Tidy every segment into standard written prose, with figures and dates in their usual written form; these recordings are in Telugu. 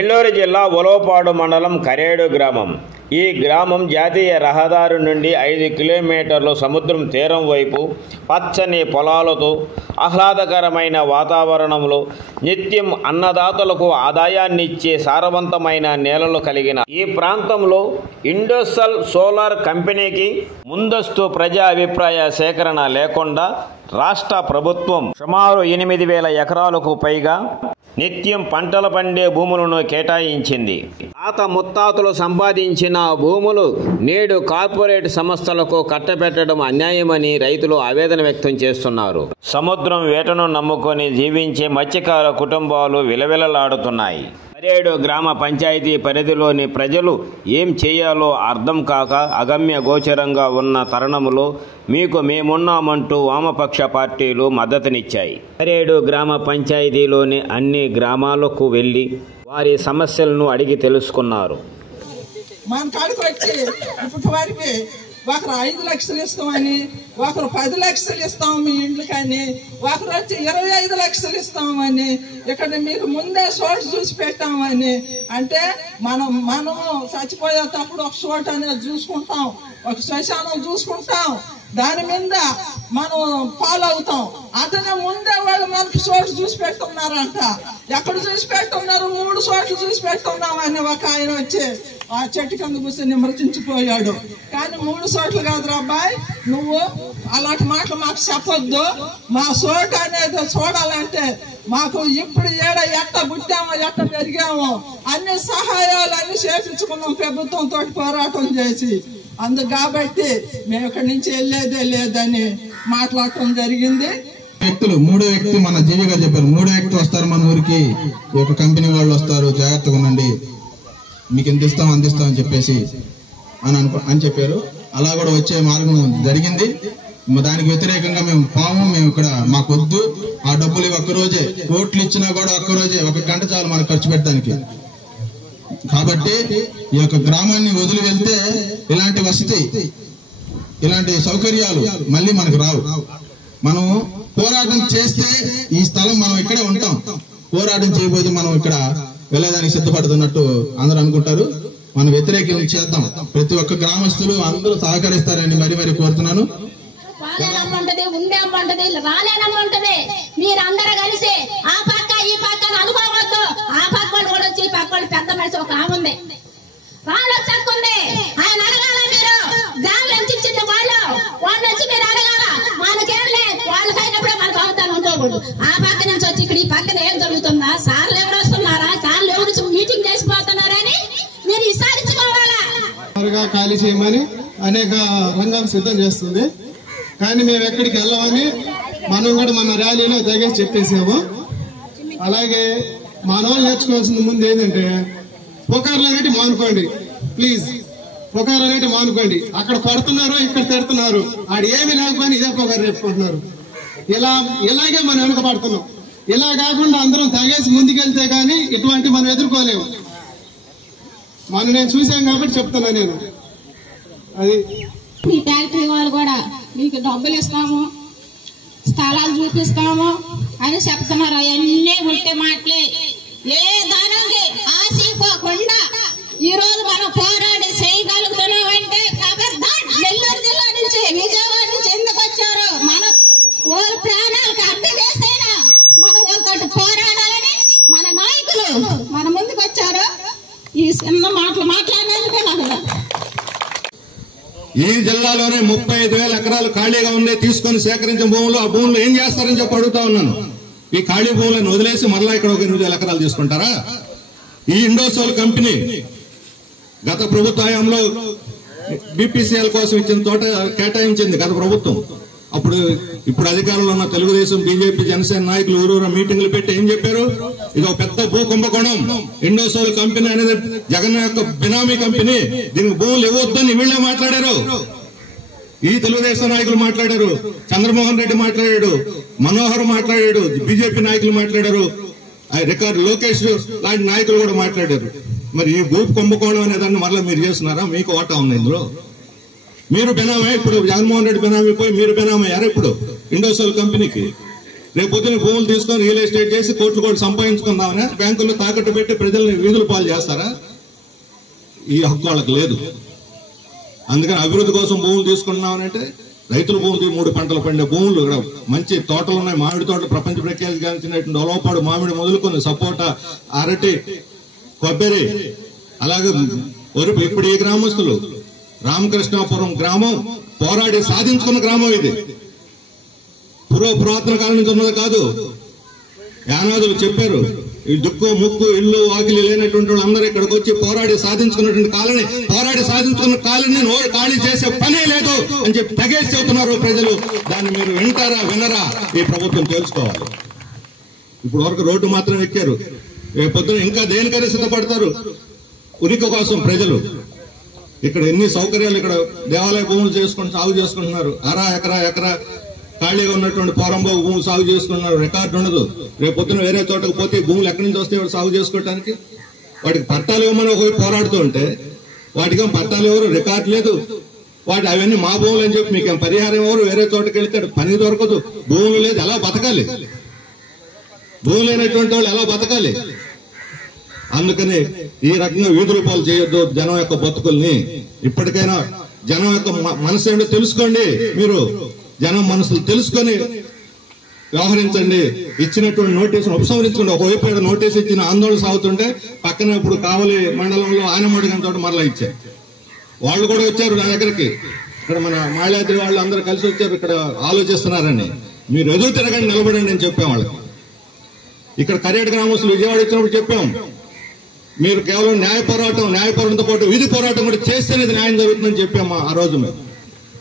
నెల్లూరు జిల్లా ఉలవపాడు మండలం కరేడు గ్రామం. ఈ గ్రామం జాతీయ రహదారి నుండి 5 కిలోమీటర్లు సముద్రం తీరం వైపు పచ్చని పొలాలతో ఆహ్లాదకరమైన వాతావరణంలో నిత్యం అన్నదాతలకు ఆదాయాన్నిచ్చే సారవంతమైన నేలలు కలిగిన ఈ ప్రాంతంలో ఇండోసల్ సోలార్ కంపెనీకి ముందస్తు ప్రజా అభిప్రాయ సేకరణ లేకుండా రాష్ట్ర ప్రభుత్వం సుమారు 8,000 ఎకరాలకు పైగా నిత్యం పంటలు పండే భూములను కేటాయించింది. తాత ముత్తాతలు సంపాదించిన భూములు నేడు కార్పొరేట్ సంస్థలకు కట్టబెట్టడం అన్యాయమని రైతులు ఆవేదన వ్యక్తం చేస్తున్నారు. సముద్రం వేటను నమ్ముకొని జీవించే మత్స్యకార కుటుంబాలు విలవిలలాడుతున్నాయి. కరేడు గ్రామ పంచాయతీ పరిధిలోని ప్రజలు ఏం చేయాలో అర్థం కాక అగమ్య గోచరంగా ఉన్న తరుణంలో మీకు మేమున్నామంటూ వామపక్ష పార్టీలు మద్దతునిచ్చాయి. కరేడు గ్రామ పంచాయతీలోని అన్ని గ్రామాలకు వెళ్లి వారి సమస్యలను అడిగి తెలుసుకున్నారు. మన కాడికి వచ్చి ఇప్పటి వరకు ఒకరు 5 లక్షలు ఇస్తామని, ఒకరు 10 లక్షలు ఇస్తాము మీ ఇండ్లు కానీ, ఒకరు వచ్చి 25 లక్షలు ఇస్తామని, ఇక్కడ మీకు ముందే చోటు చూసి పెట్టామని అంటే మనము చచ్చిపోయేటప్పుడు ఒక చోటు అనేది చూసుకుంటాం, ఒక శ్మశానం చూసుకుంటాం, దాని మీద మనం ఫాలో అవుతాం. అతను ముందే వాళ్ళు మనకు చోటు చూసి పెట్టున్నారంట. ఎక్కడ చూసి పెట్టున్నారు? 3 చోట్లు చూసి పెట్టున్నామని ఒక ఆయన వచ్చి ఆ చెట్టు కింద కూర్చొని నిమృతించిపోయాడు. కానీ 3 చోట్లు కాదురా అబ్బాయి, నువ్వు అలాంటి మాటలు మాకు చెప్పొద్దు. మా చోటు అనేది చూడాలంటే మాకు ఇప్పుడు ఎట్ట పుట్టామో ఎట్ట పెరిగామో అన్ని సహాయాలు అన్ని చేపించుకున్నాం ప్రభుత్వంతో పోరాటం చేసి. అందుకు కాబట్టి మేము ఇక్కడి నుంచి వెళ్ళేదే లేదని మాట్లాడటం జరిగింది. వ్యక్తులు 3 వ్యక్తి మన జీవిగా చెప్పారు. 3 వ్యక్తి వస్తారు మన ఊరికి, ఒక కంపెనీ వాళ్ళు వస్తారు, జాగ్రత్తగా ఉండండి, మీకు ఎంత ఇస్తాం అందిస్తాం అని చెప్పేసి అని చెప్పారు. అలా కూడా వచ్చే మార్గం జరిగింది. దానికి వ్యతిరేకంగా మేము ఇక్కడ మాకు వద్దు, ఆ డబ్బులు ఒక్కరోజే కోట్లు ఇచ్చినా కూడా ఒక్కరోజే 1 గంట చాలు మనకు ఖర్చు పెట్టడానికి. కాబట్టి ఈ యొక్క గ్రామాన్ని వదిలి వెళ్తే ఇలాంటి వసతి, ఇలాంటి సౌకర్యాలు మళ్ళీ మనకు రావు. మనం పోరాటం చేస్తే ఈ స్థలం మనం ఇక్కడే ఉంటాం, పోరాటం చేయబోతే మనం ఇక్కడ వెళ్ళేదానికి సిద్ధపడుతున్నట్టు అందరూ అనుకుంటారు. మనం వ్యతిరేకించేద్దాం. ప్రతి ఒక్క గ్రామస్తులు అందరూ సహకరిస్తారని మరీ కోరుతున్నాను. ఉండేమ్మంటది రాలేనమ్మంటది. మీరందరూ కలిసి ఆ పక్క ఈ పక్క అనుకోవద్దు. ఆ పక్క వాళ్ళు కూడా వచ్చి పక్క వాళ్ళు పెద్ద మనిషి ఒక ఆమె ఉంది, వాళ్ళు చెక్కుంది, ఆయన అడగాల. మీరు దాని నుంచి ఇచ్చింది వాళ్ళు వచ్చి మీరు అడగాల. మనకేం లేదు, వాళ్ళకైనప్పుడే మనకు అవుతాను అనుకోకూడదు. ఆ పక్క నుంచి వచ్చి ఇక్కడ ఈ పక్కన ఏం జరుగుతుందా, సార్లు ఎవరు వస్తున్నారా, సార్లు ఎవరు మీటింగ్ చేసిపోతున్నారని మీరు విసారించుకోవాలా. ఖాళీ చేయమని అనేక రంగాలు సిద్ధం చేస్తుంది. కానీ మేము ఎక్కడికి వెళ్ళమని మనం కూడా మన ర్యాలీలో తెగేసి చెప్పేసాము. అలాగే మన వాళ్ళు నేర్చుకోవాల్సిన ముందు ఏంటంటే పుకార్లు అనేవి మానుకోండి ప్లీజ్. పుకార్లు అనేవి మానుకోండి. అక్కడ కొడుతున్నారు, ఇక్కడ తిడుతున్నారు, ఆడు ఏమి లేకపోయినా ఇదే పుకారు చెప్పుకుంటున్నారు. ఇలాగే మనం వెనుకబడుతున్నాం. ఇలా కాకుండా అందరం తెగేసి ముందుకెళ్తే గానీ ఇటువంటి మనం ఎదుర్కోలేము. నేను చూసాం కాబట్టి చెప్తున్నా. నేను అది ఈ ఫ్యాక్టరీ వాళ్ళు కూడా మీకు డబ్బులు ఇస్తాము, స్థలాలు చూపిస్తాము అని చెప్తున్నారు. అవన్నీ ఉంటే మాటలే. ఏ దానికి ఆశిపోకుండా ఈ రోజు మనం పోరాడి చేయగలుగుతున్నామంటే నెల్లూరు జిల్లా నుంచి, విజయవాడ నుంచి ఎందుకు వచ్చారు? మన వాళ్ళ ప్రాణాలకు అడ్డు వేసైనా మన వాళ్ళతో పోరాడాలని మన నాయకులు మన ముందుకు వచ్చారు. ఈ చిన్న మాటలు మాట్లాడినందుకే నాకు ఈ జిల్లాలోనే 35,000 ఎకరాలు ఖాళీగా ఉండే తీసుకొని సేకరించిన భూములు, ఆ భూములు ఏం చేస్తారని చెప్పి అడుగుతా ఉన్నాను. ఈ ఖాళీ భూములను వదిలేసి మరలా ఇక్కడ ఒక 8,000 ఎకరాలు తీసుకుంటారా? ఈ ఇండోసోల్ కంపెనీ గత ప్రభుత్వ హయాంలో బీపీసీఎల్ కోసం ఇచ్చిన తోట కేటాయించింది గత ప్రభుత్వం. ఇప్పుడు అధికారంలో ఉన్న తెలుగుదేశం, బీజేపీ, జనసేన నాయకులు ఊరూరా మీటింగ్లు పెట్టి ఏం చెప్పారు? ఇది ఒక పెద్ద భూ కుంభకోణం. ఇండోసోల్ కంపెనీ అనేది జగన్ యొక్క బినామీ కంపెనీ, దీనికి భూములు ఇవ్వద్దని వీళ్ళే మాట్లాడారు. ఈ తెలుగుదేశం నాయకులు మాట్లాడారు, చంద్రమోహన్ రెడ్డి మాట్లాడాడు, మనోహర్ మాట్లాడాడు, బీజేపీ నాయకులు మాట్లాడారు, రికార్డు లోకేష్ లాంటి నాయకులు కూడా మాట్లాడారు. మరి ఈ భూ కుంభకోణం అనే దాన్ని మరలా మీరు చేస్తున్నారా? మీకు ఓటా ఉంది ఇందులో. మీరు బెనామీ, ఇప్పుడు జగన్మోహన్ రెడ్డి బెనామీ పోయి మీరు బెనామీ అయ్యారు ఇప్పుడు ఇండోసోల్ కంపెనీకి. రేపు పొద్దున భూములు తీసుకొని రియల్ ఎస్టేట్ చేసి కోట్లు కోట్లు సంపాదించుకుందామని బ్యాంకుల్లో తాకట్టు పెట్టి ప్రజల్ని వీధుల పాలు చేస్తారా? ఈ హక్కు వాళ్ళకి లేదు. అందుకని అభివృద్ధి కోసం భూములు తీసుకుంటున్నామనంటే రైతుల భూములు 3 పంటలు పండే భూములు, ఇక్కడ మంచి తోటలు ఉన్నాయి. మామిడి తోటలు ప్రపంచ ప్రఖ్యాతిగాంచినటువంటి ఒలవపాడు మామిడి మొదలుకొని సపోటా, అరటి, కొబ్బరి, అలాగే ఇప్పుడు ఈ గ్రామస్తులు రామకృష్ణాపురం గ్రామం పోరాడి సాధించుకున్న గ్రామం ఇది. పురాతన కాలం నుంచి ఉన్నది కాదు. యానాదులు చెప్పారు, ఈ దుక్కు ముక్కు ఇల్లు వాకిలి లేనటువంటి వాళ్ళందరూ ఇక్కడికి వచ్చి పోరాడి సాధించుకున్నటువంటి కాలనీ, పోరాడి సాధించుకున్న కాలనీ ఖాళీ చేసే పనే లేదు అని చెప్పి తెగేసి చెబుతున్నారు ప్రజలు. దాన్ని మీరు వింటారా వినరా ఈ ప్రభుత్వం తెలుసుకోవాలి. ఇప్పుడు వరకు రోడ్డు మాత్రం ఎక్కారు, పొద్దున ఇంకా దేనికైనా సిద్ధపడతారు ఉనికి కోసం ప్రజలు. ఇక్కడ ఎన్ని సౌకర్యాలు, ఇక్కడ దేవాలయ భూములు చేసుకుని సాగు చేసుకుంటున్నారు. ఎకరా ఖాళీగా ఉన్నటువంటి పోరంబాబు భూములు సాగు చేసుకుంటున్నారు. రికార్డు ఉండదు. రేపు పొద్దున వేరే చోటకు పోతే భూములు ఎక్కడి నుంచి వస్తే వాడు సాగు చేసుకోవడానికి? వాటికి పట్టాలు ఇవ్వమని ఒకవైపు పోరాడుతూ ఉంటే వాటికి పట్టాలు ఎవరు, రికార్డు లేదు. వాటి అవన్నీ మా భూములు అని చెప్పి మీకేం పరిహారం ఎవరు? వేరే చోటకి వెళ్తాడు, పని దొరకదు, భూములు లేదు, ఎలా బతకాలి? భూములు లేనటువంటి వాళ్ళు ఎలా బతకాలి? అందుకని ఈ రకంగా వీధుల పాలు చేయొద్దు జనం యొక్క బతుకుల్ని. ఇప్పటికైనా జనం యొక్క మనసు ఏంటో తెలుసుకోండి. మీరు జనం మనసులు తెలుసుకొని వ్యవహరించండి. ఇచ్చినటువంటి నోటీసును ఉపసంహరించుకోండి. ఒకవైపు నోటీసు ఇచ్చిన ఆందోళన సాగుతుంటే పక్కన ఇప్పుడు కావలి మండలంలో ఆనమూడి గంట మరలా ఇచ్చారు. వాళ్ళు కూడా వచ్చారు నా దగ్గరికి. ఇక్కడ మన మాళయాద్రి వాళ్ళు అందరూ కలిసి వచ్చారు. ఇక్కడ ఆలోచిస్తున్నారని మీరు ఎదురు తిరగండి, నిలబడండి అని చెప్పాం వాళ్ళకి. ఇక్కడ కరేడు గ్రామస్తులు విజయవాడ వచ్చినప్పుడు చెప్పాం, మీరు కేవలం న్యాయ పోరాటంతో పాటు విధి పోరాటం కూడా చేస్తేనే న్యాయం జరుగుతుందని చెప్పాము ఆ రోజు మేము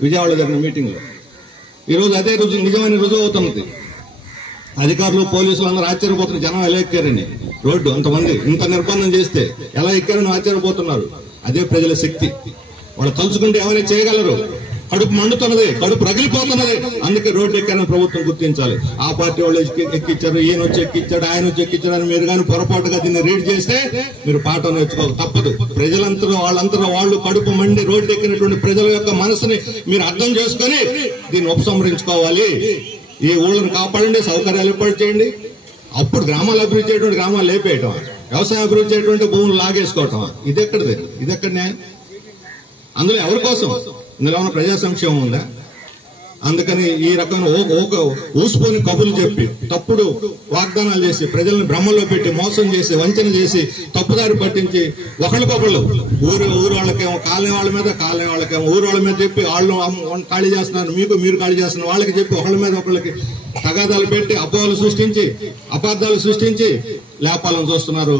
విజయవాడ జరిగిన మీటింగ్ లో. ఈ రోజు అదే నిజమైన రుజువు అవుతున్నది. అధికారులు పోలీసులు అందరూ ఆశ్చర్యపోతున్నారు, జనం ఎలా ఎక్కారని. రోడ్డు అంతమంది ఇంత నిర్బంధం చేస్తే ఎలా ఎక్కారని ఆశ్చర్యపోతున్నారు. అదే ప్రజల శక్తి. వాళ్ళు తలుచుకుంటే ఎవరైనా చేయగలరు. కడుపు మండుతున్నది, కడుపు రగిలిపోతున్నది. అందుకే రోడ్డు ఎక్కారని ప్రభుత్వం గుర్తించాలి. ఆ పార్టీ వాళ్ళు ఎక్కించారు, ఈయన వచ్చి ఎక్కించాడు, ఆయన వచ్చి ఎక్కించాడు అని మీరు కానీ పొరపాటుగా దీన్ని రీడ్ చేస్తే మీరు పాఠం నేర్చుకోక తప్పదు. ప్రజలంతా వాళ్ళు కడుపు మండి రోడ్డు ఎక్కినటువంటి ప్రజల యొక్క మనసుని మీరు అర్థం చేసుకొని దీన్ని ఉపసంహరించుకోవాలి. ఈ ఊళ్ళను కాపాడండి, సౌకర్యాలు ఏర్పాటు చేయండి. అప్పుడు గ్రామాలు అభివృద్ధి చేయటువంటి గ్రామాలు లేపేయటం, వ్యవసాయం అభివృద్ధి చేయటువంటి భూములు లాగేసుకోవటం, ఇదెక్కడ న్యాయం? అందులో ఎవరి కోసం? ఇందులో ఉన్న ప్రజా సంక్షేమం ఉందా? అందుకని ఈ రకమైన ఊసిపోని కబుర్లు చెప్పి తప్పుడు వాగ్దానాలు చేసి ప్రజలను భ్రమలో పెట్టి మోసం చేసి వంచన చేసి తప్పుదారి పట్టించి ఒకళ్ళకొకళ్ళు ఊరు వాళ్ళకేమో కాలనీ వాళ్ళకేమో ఊరు వాళ్ళ మీద చెప్పి వాళ్ళు ఖాళీ చేస్తున్నారు, మీరు ఖాళీ చేస్తున్నారు, వాళ్ళకి చెప్పి ఒకళ్ళ మీద ఒకళ్ళకి తగాదాలు పెట్టి అపార్థాలు సృష్టించి లేపాలను చూస్తున్నారు.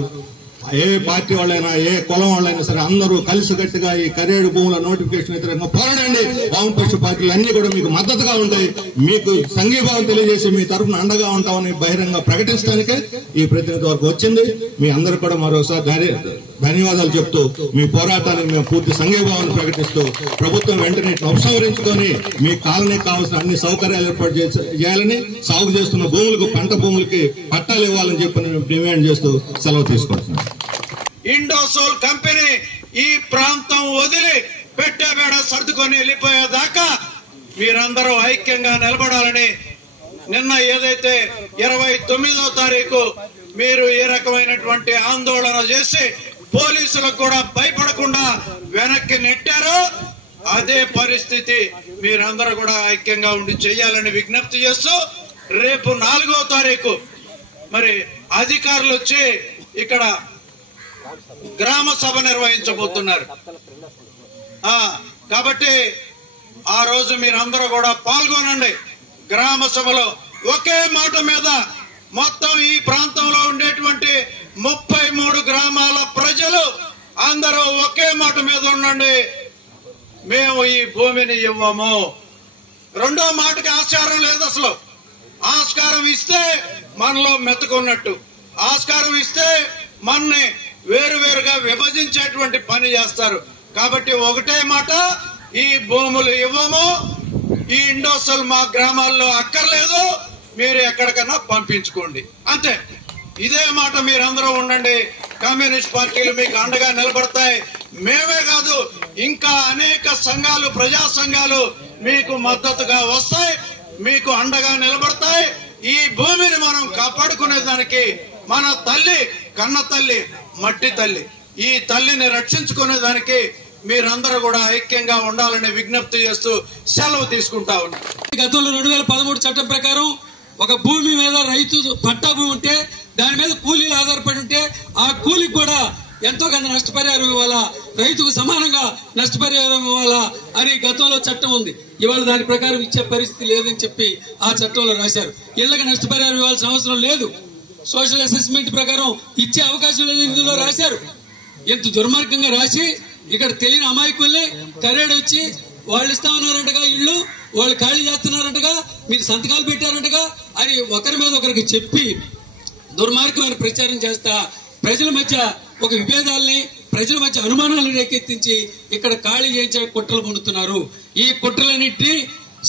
ఏ పార్టీ వాళ్ళైనా ఏ కులం వాళ్ళైనా సరే అందరూ కలిసికట్టుగా ఈ కరేడు భూముల నోటిఫికేషన్ వ్యతిరేకంగా పోరాడండి. వామపక్ష పార్టీలు అన్ని కూడా మీకు మద్దతుగా ఉంటాయి. మీకు సంఘీభావం తెలియజేసి మీ తరఫున అండగా ఉంటామని బహిరంగ ప్రకటించడానికే ఈ ప్రతినిధి వరకు వచ్చింది. మీ అందరూ కూడా మరోసారి ధన్యవాదాలు చెప్తూ మీ పోరాటానికి మేము పూర్తి సంఘీభావాన్ని ప్రకటిస్తూ ప్రభుత్వం వెంటనే ఉపసంహరించుకొని మీ కాలనీకి కావాల్సిన అన్ని సౌకర్యాలు ఏర్పాటు చేయాలని, సాగు చేస్తున్న భూములకు పంట భూములకి పట్టాలు ఇవ్వాలని చెప్పి డిమాండ్ చేస్తూ సెలవు తీసుకుంటున్నాం. ఇండోసోల్ కంపెనీ ఈ ప్రాంతం వదిలి పెట్టబేడ సర్దుకొని వెళ్ళిపోయేదాకా మీరందరూ ఐక్యంగా నిలబడాలని నిన్న ఏదైతే 29వ తారీఖు మీరు ఏ రకమైనటువంటి ఆందోళన చేసి పోలీసులకు కూడా భయపడకుండా వెనక్కి నెట్టారో అదే పరిస్థితి మీరందరూ కూడా ఐక్యంగా ఉండి చేయాలని విజ్ఞప్తి చేస్తూ రేపు 4వ తారీఖు మరి అధికారులు వచ్చి ఇక్కడ గ్రామ సభ నిర్వహించబోతున్నారు. కాబట్టి ఆ రోజు మీరందరూ కూడా పాల్గొనండి. గ్రామ సభలో ఒకే మాట మీద మొత్తం ఈ ప్రాంతంలో ఉండేటువంటి 33 గ్రామాల ప్రజలు అందరూ ఒకే మాట మీద ఉండండి. మేము ఈ భూమిని ఇవ్వము. రెండో మాటకి ఆస్కారం లేదు. అసలు ఆస్కారం ఇస్తే మనలో మెతుకున్నట్టు, ఆస్కారం ఇస్తే మనని వేరువేరుగా విభజించేటువంటి పని చేస్తారు. కాబట్టి ఒకటే మాట, ఈ భూములు ఇవ్వము, ఈ ఇండోసల్ మా గ్రామాల్లో అక్కర్లేదు, మీరు ఎక్కడికన్నా పంపించుకోండి, అంతే. ఇదే మాట మీరందరూ ఉండండి. కమ్యూనిస్ట్ పార్టీలు మీకు అండగా నిలబడతాయి. మేమే కాదు, ఇంకా అనేక సంఘాలు, ప్రజా సంఘాలు మీకు మద్దతుగా వస్తాయి, మీకు అండగా నిలబడతాయి. ఈ భూమిని మనం కాపాడుకునే దానికి మన తల్లి కన్న తల్లి మట్టి తల్లి, ఈ తల్లిని రక్షించుకునే దానికి మీరందరూ కూడా ఐక్యంగా ఉండాలని విజ్ఞప్తి చేస్తూ సెలవు తీసుకుంటా ఉన్నాం. గతంలో 2013 చట్టం ప్రకారం ఒక భూమి మీద రైతు పట్టా భూమి ఉంటే దాని మీద కూలీలు ఆధారపడి ఉంటే ఆ కూలికి కూడా ఎంతో కొంత నష్టపరిహారం ఇవ్వాలా, రైతుకు సమానంగా నష్టపరిహారం ఇవ్వాలా అని గతంలో చట్టం ఉంది. ఇవాళ దాని ప్రకారం ఇచ్చే పరిస్థితి లేదని చెప్పి ఆ చట్టంలో రాశారు. ఇళ్లకు నష్టపరిహారం ఇవ్వాల్సిన అవసరం లేదు, సోషల్ అసెస్మెంట్ ప్రకారం ఇచ్చే అవకాశం లేదని ఇందులో రాశారు. ఎంత దుర్మార్గంగా రాసి ఇక్కడ తెలియని అమాయకుల్ని కరేడు వచ్చి వాళ్ళు ఇస్తా ఉన్నారంటగా, ఇళ్ళు వాళ్ళు ఖాళీ చేస్తున్నారంటగా, మీరు సంతకాలు పెట్టారంటగా అని ఒకరి మీద ఒకరికి చెప్పి దుర్మార్గమైన ప్రచారం చేస్తా ప్రజల మధ్య ఒక విభేదాలని, ప్రజల మధ్య అనుమానాలను రేకెత్తించి ఇక్కడ ఖాళీ చేయించే కుట్రలు పొందుతున్నారు. ఈ కుట్రలన్నింటినీ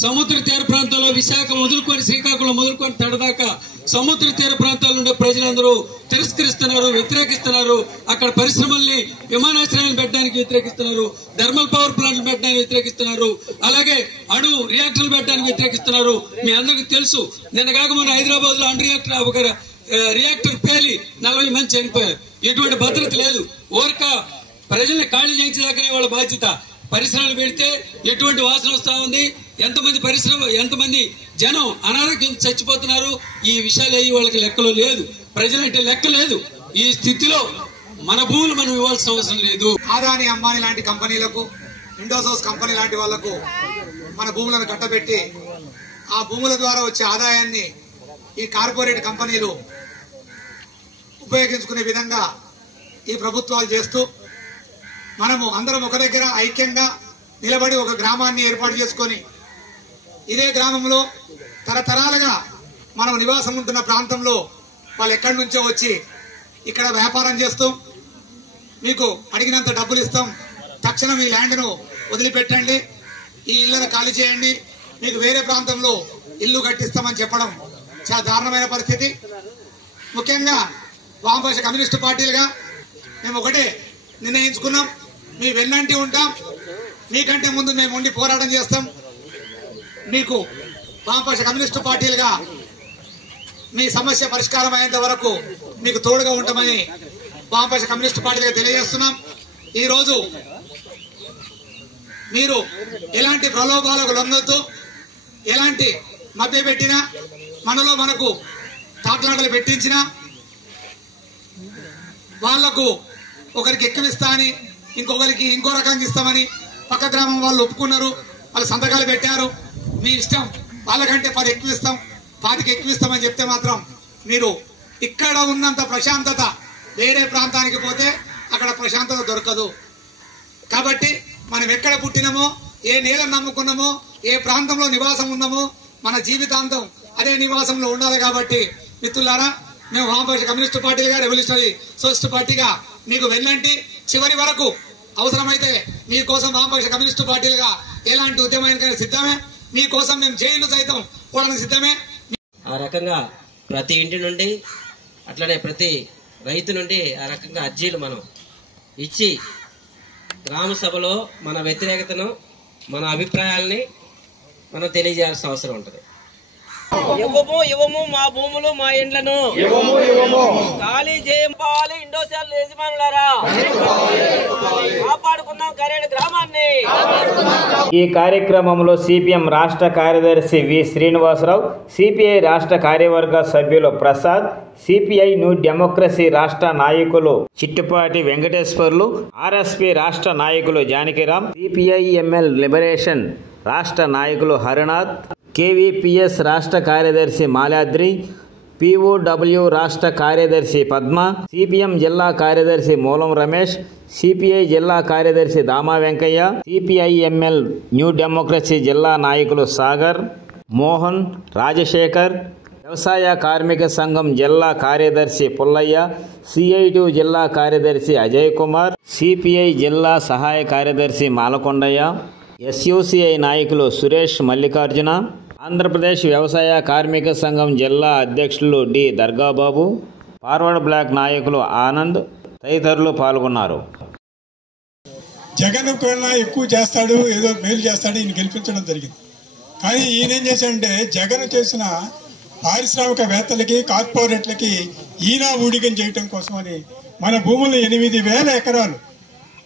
సముద్ర తీర ప్రాంతంలో విశాఖ మొదలుకొని శ్రీకాకుళం మొదలుకొని తడదాకా సముద్ర తీర ప్రాంతాల నుండి ప్రజలందరూ తిరస్కరిస్తున్నారు, వ్యతిరేకిస్తున్నారు. అక్కడ పరిశ్రమల్ని, విమానాశ్రయాలను పెట్టడానికి వ్యతిరేకిస్తున్నారు, థర్మల్ పవర్ ప్లాంట్లు పెట్టడానికి వ్యతిరేకిస్తున్నారు, అలాగే అణు రియాక్టర్లు పెట్టడానికి వ్యతిరేకిస్తున్నారు. మీ అందరికీ తెలుసు, నిన్న కాక మన హైదరాబాద్ లో ఒక రియాక్టర్ పేలి 40 మంది చనిపోయారు. ఎటువంటి భద్రత లేదు. ఓర్క ప్రజల్ని ఖాళీ చేయించదాకనే వాళ్ళ బాధ్యత. పరిశ్రమలు పెడితే ఎటువంటి వాసన వస్తా ఉంది, ఎంతమంది జనం అనారోగ్యం చచ్చిపోతున్నారు, ఈ విషయాలు అయ్యి వాళ్ళకి లెక్కలో లేదు. ప్రజలంటే లెక్క లేదు. ఈ స్థితిలో మన భూములు మనం ఇవ్వాల్సిన అవసరం లేదు. ఆదాని అంబానీ లాంటి కంపెనీలకు, ఇండోసోస్ కంపెనీ లాంటి వాళ్లకు మన భూములను కట్టబెట్టి ఆ భూముల ద్వారా వచ్చే ఆదాయాన్ని ఈ కార్పొరేట్ కంపెనీలు ఉపయోగించుకునే విధంగా ఈ ప్రభుత్వాలు చేస్తూ మనము అందరం ఒక దగ్గర ఐక్యంగా నిలబడి ఒక గ్రామాన్ని ఏర్పాటు చేసుకొని ఇదే గ్రామంలో తరతరాలుగా మనం నివాసం ఉంటున్న ప్రాంతంలో వాళ్ళు ఎక్కడి నుంచో వచ్చి ఇక్కడ వ్యాపారం చేస్తూ మీకు అడిగినంత డబ్బులు ఇస్తాం, తక్షణం ఈ ల్యాండ్ను వదిలిపెట్టండి, ఈ ఇళ్లను ఖాళీ చేయండి, మీకు వేరే ప్రాంతంలో ఇల్లు కట్టిస్తామని చెప్పడం చాలా దారుణమైన పరిస్థితి. ముఖ్యంగా వామపక్ష కమ్యూనిస్టు పార్టీలుగా మేము ఒకటే నిర్ణయించుకున్నాం, మీ వెన్నంటి ఉంటాం, మీకంటే ముందు మేము ఉండి పోరాటం చేస్తాం. మీకు వామపక్ష కమ్యూనిస్టు పార్టీలుగా మీ సమస్య పరిష్కారం అయ్యేంత వరకు మీకు తోడుగా ఉంటామని వామపక్ష కమ్యూనిస్టు పార్టీలుగా తెలియజేస్తున్నాం. ఈరోజు మీరు ఎలాంటి ప్రలోభాలకు లొంగొద్దు, ఎలాంటి మభ్య పెట్టినా, మనలో మనకు తాట్లాటలు పెట్టించినా, వాళ్లకు ఒకరికి ఎక్కువిస్తా అని ఇంకొకరికి ఇంకో రకంగా ఇస్తామని పక్క గ్రామం వాళ్ళు ఒప్పుకున్నారు, వాళ్ళు సంతకాలు పెట్టారు, మీ ఇష్టం, వాళ్ళకంటే 10 ఎక్కువ ఇస్తాం, 5కి ఎక్కువ ఇస్తామని చెప్తే మాత్రం మీరు ఇక్కడ ఉన్నంత ప్రశాంతత వేరే ప్రాంతానికి పోతే అక్కడ ప్రశాంతత దొరకదు. కాబట్టి మనం ఎక్కడ పుట్టినామో, ఏ నేలను నమ్ముకున్నామో, ఏ ప్రాంతంలో నివాసం ఉన్నామో మన జీవితాంతం అదే నివాసంలో ఉండాలి. కాబట్టి మిత్రులారా, మేము వామపక్ష కమ్యూనిస్టు పార్టీలుగా, రెవల్యూషనరీ సోషలిస్ట్ పార్టీగా మీకు వెన్నంటి చివరి వరకు అవసరమైతే మీకోసం వామపక్ష కమ్యూనిస్టు పార్టీలుగా ఎలాంటి ఉద్యమానికైనా సిద్ధమే, మీకోసం మేము జైలు సైతం పోవడానికి సిద్ధమే. ఆ రకంగా ప్రతి ఇంటి నుండి, అట్లనే ప్రతి రైతు నుండి ఆ రకంగా అర్జీలు మనం ఇచ్చి గ్రామ సభలో మన వ్యతిరేకతను, మన అభిప్రాయాల్ని మనం తెలియజేయాల్సిన అవసరం ఉంటుంది. ఇవ్వము మా భూములు మా ఇండ్లను ఖాళీ చేయాలి. ఇండోసార్లు యజమానులారా, కాపాడుకుందాం కరేడు గ్రామాన్ని. ఈ కార్యక్రమంలో సిపిఎం రాష్ట్ర కార్యదర్శి వి శ్రీనివాసరావు, సిపిఐ రాష్ట్ర కార్యవర్గ సభ్యులు ప్రసాద్, సిపిఐ న్యూ డెమోక్రసీ రాష్ట్ర నాయకులు చిట్టుపాటి వెంకటేశ్వర్లు, ఆర్ఎస్పి రాష్ట్ర నాయకులు జానకిరామ్, సిపిఐఎంఎల్ లిబరేషన్ రాష్ట్ర నాయకులు హరినాథ్, కేవీపీఎస్ రాష్ట్ర కార్యదర్శి మాలాద్రి, పిఓడబ్ల్యూ రాష్ట్ర కార్యదర్శి పద్మ, సిపిఎం జిల్లా కార్యదర్శి మూలం రమేష్, సిపిఐ జిల్లా కార్యదర్శి దామా వెంకయ్య, సిపిఐఎంఎల్ న్యూ డెమోక్రసీ జిల్లా నాయకులు సాగర్, మోహన్, రాజశేఖర్, వ్యవసాయ కార్మిక సంఘం జిల్లా కార్యదర్శి పుల్లయ్య, సిఐటి జిల్లా కార్యదర్శి అజయ్ కుమార్, సిపిఐ జిల్లా సహాయ కార్యదర్శి మాలకొండయ్య, ఎస్యూసిఐ నాయకులు సురేష్ మల్లికార్జున, ఆంధ్రప్రదేశ్ వ్యవసాయ కార్మిక సంఘం జిల్లా అధ్యక్షులు డి దర్గాబాబు, ఫార్వర్డ్ బ్లాక్ నాయకులు ఆనంద్ తదితరులు పాల్గొన్నారు. జగన్ కన్నా ఎక్కువ చేస్తాడు, ఏదో మేలు చేస్తాడు, ఈయన గెలిపించడం జరిగింది. కానీ ఈయన ఏం చేశాడంటే జగన్ చేసిన పారిశ్రామికవేత్తలకి కార్పొరేట్లకి ఈనా ఊడిగం చేయటం కోసమని మన భూములు 8,000 ఎకరాలు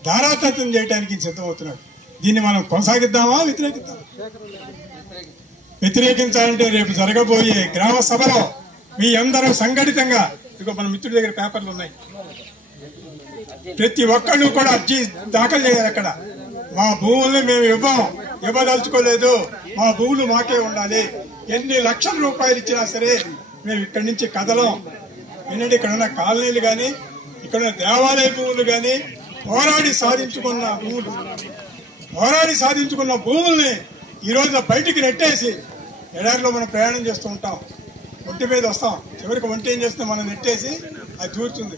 ధారాదత్తం చేయడానికి సిద్ధమవుతున్నాడు. దీన్ని మనం కొనసాగిద్దామా, వ్యతిరేకిద్దామా? వ్యతిరేకించాలంటే రేపు జరగబోయే గ్రామ సభలో మీ అందరూ సంఘటితంగా, ఇదిగో మన మిత్రుడి దగ్గర పేపర్లు ఉన్నాయి, ప్రతి ఒక్కళ్ళు కూడా అర్జీ దాఖలు చేయాలి. అక్కడ మా భూముల్ని మేము ఇవ్వదలుచుకోలేదు, మా భూములు మాకే ఉండాలి, ఎన్ని లక్షల రూపాయలు ఇచ్చినా సరే మేము ఇక్కడి నుంచి కదలం. ఏంటంటే ఇక్కడ ఉన్న కాలనీలు కానీ, ఇక్కడ ఉన్న దేవాలయ భూములు కానీ పోరాడి సాధించుకున్న భూముల్ని ఈ రోజున బయటికి నెట్టేసి ఎడారిలో మనం ప్రయాణం చేస్తూ ఉంటాం, ఒంటి మీద వస్తాం, చివరికి ఒంటి ఏం చేస్తాం, మనం నెట్టేసి అది దూరుతుంది.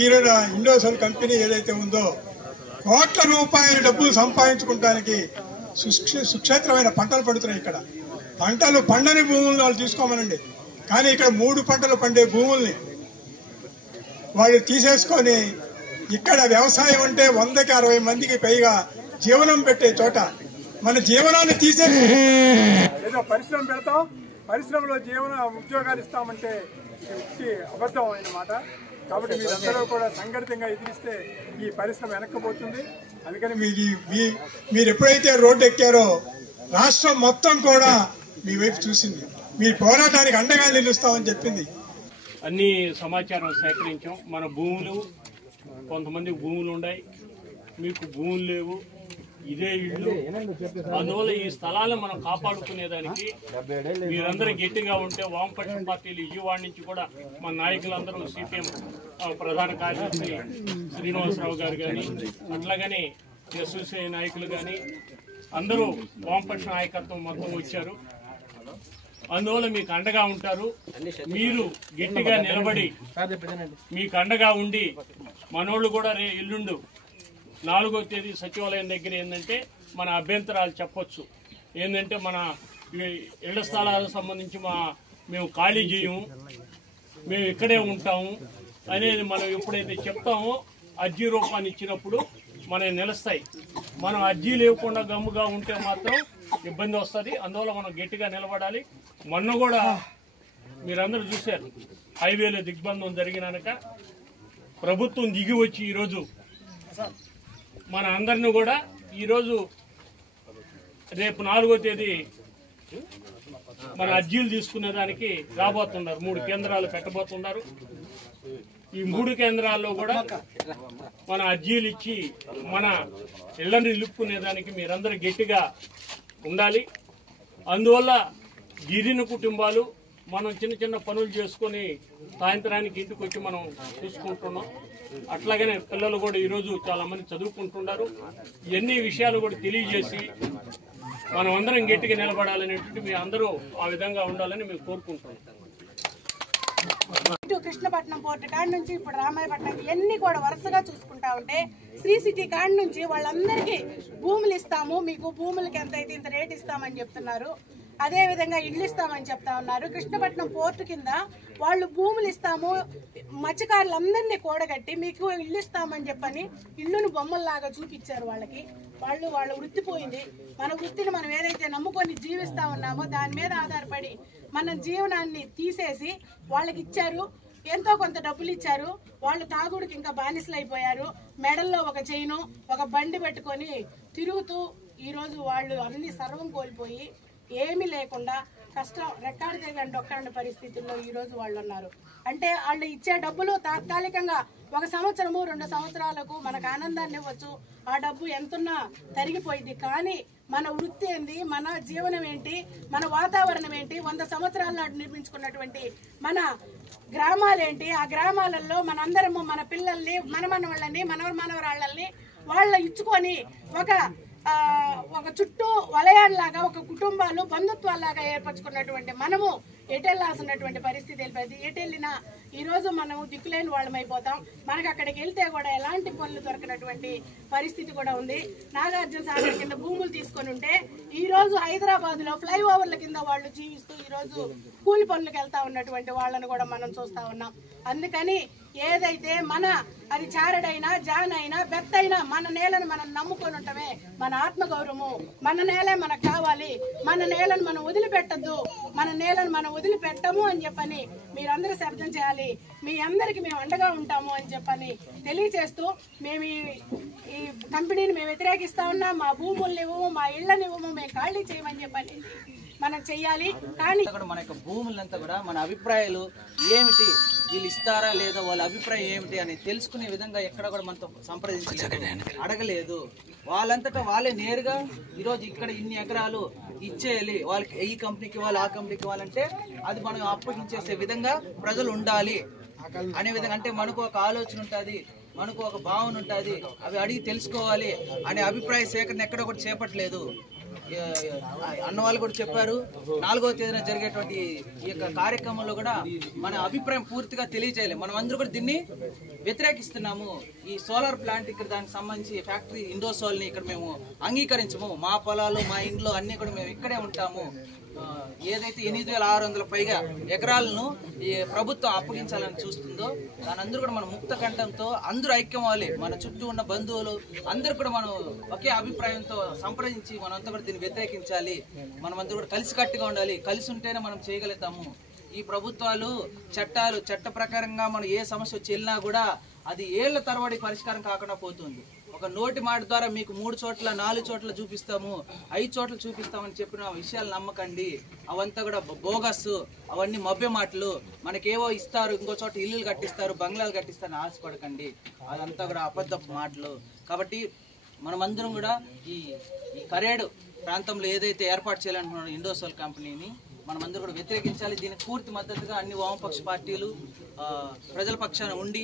ఈ రోజు ఇండోసోల్ కంపెనీ ఏదైతే ఉందో కోట్ల రూపాయల డబ్బులు సంపాదించుకోవడానికి సుక్షేత్రమైన పంటలు పడుతున్నాయి. ఇక్కడ పంటలు పండని భూములను వాళ్ళు తీసుకోమనండి, కానీ ఇక్కడ 3 పంటలు పండే భూముల్ని వాళ్ళు తీసేసుకొని ఇక్కడ వ్యవసాయం అంటే 100కి 60 మందికి పైగా జీవనం పెట్టే చోట మన జీవనాన్ని తీసేసి ఏదో పరిశ్రమ పెడతాం, పరిశ్రమలో ఉద్యోగాలు ఇస్తామంటే ఇది అబద్ధం అన్నమాట. కాబట్టి మీరందరూ కూడా సంఘటితంగా ఎదిరిస్తే ఈ పరిశ్రమ వెనక్కిపోతుంది. అందుకని మీరు ఎప్పుడైతే రోడ్డు ఎక్కారో రాష్ట్రం మొత్తం కూడా మీ వైపు చూసింది, మీ పోరాటానికి అండగా నిలుస్తామని చెప్పింది. అన్ని సమాచారం సేకరించాం. మన భూములు, కొంతమంది భూములు ఉన్నాయి, మీకు భూములు లేవు, ఇదే ఇల్లు. అందువల్ల ఈ స్థలాలను మనం కాపాడుకునేదానికి మీరందరూ గట్టిగా ఉంటే వామపక్ష పార్టీలు విజయవాడ నుంచి కూడా మన నాయకులందరూ సిపిఎం ప్రధాన కార్యదర్శి శ్రీనివాసరావు గారు కానీ, అట్లాగనే ఎస్ఎస్ఐ నాయకులు కానీ అందరూ వామపక్ష నాయకత్వం మొత్తం వచ్చారు. అందువల్ల మీకు అండగా ఉంటారు. మీరు గట్టిగా నిలబడి మీకు అండగా ఉండి మనోళ్ళు కూడా ఎల్లుండు 4వ తేదీ సచివాలయం దగ్గర ఏంటంటే మన అభ్యంతరాలు చెప్పొచ్చు. ఏంటంటే మన ఇళ్ల స్థలాలకు సంబంధించి మేము ఖాళీ చేయము, మేము ఇక్కడే ఉంటాము అనేది మనం ఎప్పుడైతే చెప్తామో అర్జీ రూపాన్ని ఇచ్చినప్పుడు మనం నిలుస్తాయి. మనం అర్జీ లేకుండా గమ్ముగా ఉంటే మాత్రం ఇబ్బంది వస్తుంది. అందువల్ల మనం గట్టిగా నిలబడాలి. మొన్న కూడా మీరందరూ చూశారు, హైవేలో దిగ్బంధం జరిగినాక ప్రభుత్వం దిగి వచ్చి ఈరోజు మన అందరిని కూడా ఈరోజు రేపు 4వ తేదీ మన అర్జీలు తీసుకునేదానికి రాబోతున్నారు. 3 కేంద్రాలు పెట్టబోతున్నారు. ఈ 3 కేంద్రాల్లో కూడా మన అర్జీలు ఇచ్చి మన ఇళ్లను నిలుపుకునేదానికి మీరందరూ గట్టిగా ఉండాలి. అందువల్ల గిరిన కుటుంబాలు మనం చిన్న చిన్న పనులు చేసుకొని సాయంత్రానికి ఇంటికి వచ్చి మనం చూసుకుంటున్నాం. అట్లాగనే పిల్లలు కూడా ఈరోజు చాలా మంది చదువుకుంటున్నారు. ఇవన్నీ విషయాలు కూడా తెలియజేసి మనం అందరం గట్టిగా నిలబడాలనేటువంటి మీ అందరూ ఆ విధంగా ఉండాలని మేము కోరుకుంటున్నాం. ఇటు కృష్ణపట్నం పోర్టు కాడ నుంచి ఇప్పుడు రామాయపట్నం ఇవన్నీ కూడా వరుసగా చూసుకుంటా ఉంటే శ్రీ సిటీ కాడ నుంచి వాళ్ళందరికీ భూములు ఇస్తాము, మీకు భూములకి ఎంత అయితే ఇంత రేట్ ఇస్తామని చెప్తున్నారు. అదే విధంగా ఇల్లు ఇస్తామని చెప్తా ఉన్నారు. కృష్ణపట్నం పోర్టు కింద వాళ్ళు భూములు ఇస్తాము, మత్స్యకారులందరినీ కూడగట్టి మీకు ఇల్లు ఇస్తామని చెప్పని ఇల్లును బొమ్మల్లాగా చూపించారు. వాళ్ళ వృత్తి పోయింది. మన వృత్తిని మనం ఏదైతే నమ్ముకొని జీవిస్తా ఉన్నామో దాని మీద ఆధారపడి మన జీవనాన్ని తీసేసి వాళ్ళకి ఇచ్చారు. ఎంతో కొంత డబ్బులు ఇచ్చారు. వాళ్ళు తాగుడికి ఇంకా బానిసలు అయిపోయారు. మెడల్లో ఒక చైను, ఒక బండి పెట్టుకొని తిరుగుతూ ఈరోజు వాళ్ళు అన్ని సర్వం కోల్పోయి ఏమీ లేకుండా కష్టం రెక్కాడి తెగండి ఒక్కడి పరిస్థితుల్లో ఈరోజు వాళ్ళు ఉన్నారు. అంటే వాళ్ళు ఇచ్చే డబ్బులు తాత్కాలికంగా 1 సంవత్సరము 2 సంవత్సరాలకు మనకు ఆనందాన్ని ఇవ్వచ్చు. ఆ డబ్బు ఎంతున్నా తరిగిపోయింది. కానీ మన వృత్తి ఏంది, మన జీవనం ఏంటి, మన వాతావరణం ఏంటి, 100 సంవత్సరాల నాటి నిర్మించుకున్నటువంటి మన గ్రామాలేంటి, ఆ గ్రామాలలో మనందరము మన పిల్లల్ని, మనవళ్ళని, మనవరాళ్ళని వాళ్ళ ఇచ్చుకొని ఒక చుట్టూ వలయాల్లాగా ఒక కుటుంబాలు బంధుత్వాల్లాగా ఏర్పరచుకున్నటువంటి మనము ఎటెళ్లాల్సినటువంటి పరిస్థితి వెళ్ళిపోయింది. ఎటెళ్ళినా ఈరోజు మనం దిక్కులేని వాళ్ళమైపోతాం. మనకు అక్కడికి వెళ్తే కూడా ఎలాంటి పనులు దొరకనటువంటి పరిస్థితి కూడా ఉంది. నాగార్జున సాగర్ కింద భూములు తీసుకొని ఉంటే ఈ రోజు హైదరాబాద్ లో ఫ్లైఓవర్ల కింద వాళ్ళు జీవిస్తూ ఈ రోజు కూలి పనులకు వెళ్తా ఉన్నటువంటి వాళ్ళని కూడా మనం చూస్తా ఉన్నాం. అందుకని ఏదైతే అది చారడైనా జానైనా బెత్తైనా మన నేలను మనం నమ్ముకొని ఉంటామే, మన ఆత్మగౌరవము, మన నేలే మనకు కావాలి, మన నేలను మనం వదిలిపెట్టద్దు, మన నేలను మనం వదిలిపెట్టము అని చెప్పని మీరందరూ శబ్దం చేయాలి. మీ అందరికి మేము అండగా ఉంటాము అని చెప్పని తెలియజేస్తూ మేము ఈ కంపెనీని మేము వ్యతిరేకిస్తా ఉన్నాం. మా భూముల్ని ఇవ్వము, మా ఇళ్లను ఇవ్వము, మేము ఖాళీ చేయమని చెప్పని మనం చెయ్యాలి. కానీ మన యొక్క భూములంతా కూడా మన అభిప్రాయాలు ఏమిటి, వీళ్ళు ఇస్తారా లేదా, వాళ్ళ అభిప్రాయం ఏమిటి అని తెలుసుకునే విధంగా ఎక్కడ కూడా మనతో సంప్రదించలేదు, అడగలేదు. వాళ్ళంతటా వాళ్ళే నేరుగా ఈరోజు ఇక్కడ ఇన్ని ఎకరాలు ఇచ్చేయాలి, వాళ్ళకి ఈ కంపెనీకి ఇవ్వాలి, ఆ కంపెనీకి ఇవ్వాలంటే అది మనం అప్పగించేసే విధంగా ప్రజలు ఉండాలి అనే విధంగా, అంటే మనకు ఒక ఆలోచన ఉంటుంది, మనకు ఒక భావన ఉంటుంది, అవి అడిగి తెలుసుకోవాలి అనే అభిప్రాయ సేకరణ ఎక్కడ కూడా చేపట్టలేదు. అన్న వాళ్ళు కూడా చెప్పారు, 4వ తేదీన జరిగేటువంటి ఈ యొక్క కార్యక్రమంలో కూడా మన అభిప్రాయం పూర్తిగా తెలియజేయాలి. మనం అందరూ కూడా దీన్ని వ్యతిరేకిస్తున్నాము. ఈ సోలార్ ప్లాంట్ ఇక్కడ దానికి సంబంధించి ఫ్యాక్టరీ ఇండోసోల్ ని ఇక్కడ మేము అంగీకరించము. మా పొలాలు, మా ఇంట్లో అన్ని కూడా మేము ఇక్కడే ఉంటాము. ఏదైతే 8600 పైగా ఎకరాలను ఈ ప్రభుత్వం అప్పగించాలని చూస్తుందో దాని అందరూ కూడా మనం ముక్త కంఠంతో అందరూ ఐక్యం అవ్వాలి. మన చుట్టూ ఉన్న బంధువులు అందరూ కూడా మనం ఒకే అభిప్రాయంతో సంప్రదించి మనంతా కూడా దీన్ని వ్యతిరేకించాలి. మనమందరూ కూడా కలిసికట్టుగా ఉండాలి. కలిసి ఉంటేనే మనం చేయగలుగుతాము. ఈ ప్రభుత్వాలు చట్ట ప్రకారంగా మనం ఏ సమస్య వచ్చి వెళ్ళినా కూడా అది ఏళ్ల తరబడి పరిష్కారం కాకుండా పోతుంది. ఒక నోటి మాట ద్వారా మీకు 3 చోట్ల 4 చోట్ల చూపిస్తాము, 5 చోట్ల చూపిస్తామని చెప్పిన విషయాలు నమ్మకండి. అవంతా కూడా బోగస్, అవన్నీ మభ్య మాటలు. మనకేవో ఇస్తారు, ఇంకో చోట ఇల్లులు కట్టిస్తారు, బంగ్లాలు కట్టిస్తారని ఆశపడకండి. అదంతా కూడా అబద్ధపు మాటలు. కాబట్టి మనమందరం కూడా ఈ కరేడు ప్రాంతంలో ఏదైతే ఏర్పాటు చేయాలనుకున్నారో ఇండోసోల్ కంపెనీని మనమందరూ కూడా వ్యతిరేకించాలి. దీనికి పూర్తి మద్దతుగా అన్ని వామపక్ష పార్టీలు ప్రజల పక్షాన ఉండి